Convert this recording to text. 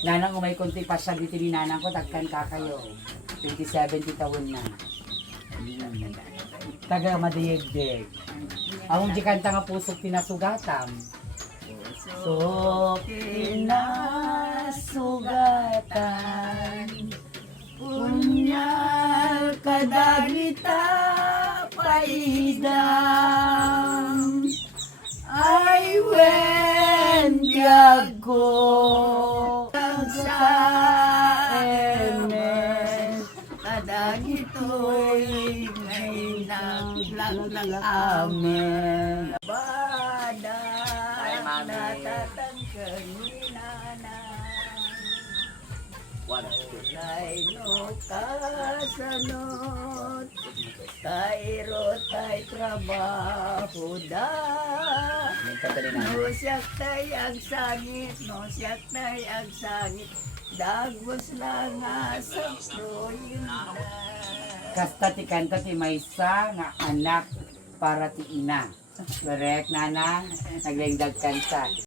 Nanang umay konti pa siya dito ni nanang ko, tagkan ka kayo. 2070 taon na. Taga madayegdeg. Among di kanta nga pusok tinasugatam. So, pinasugatan, punyal kadagita paidam, ay wendiag ko sa emen, kadagito'y may naglag amen. Bada natatangkan ni nanang, tunay no kasanot, kairo tay trabaho da. No siyak tay ang sangit, no siyak tay ang sangit, dagwas lang nga sa proyun na. Kasta ti kanta ti maysa nga anak para ti ina. Correct, nanang? Naglayagdag kanta.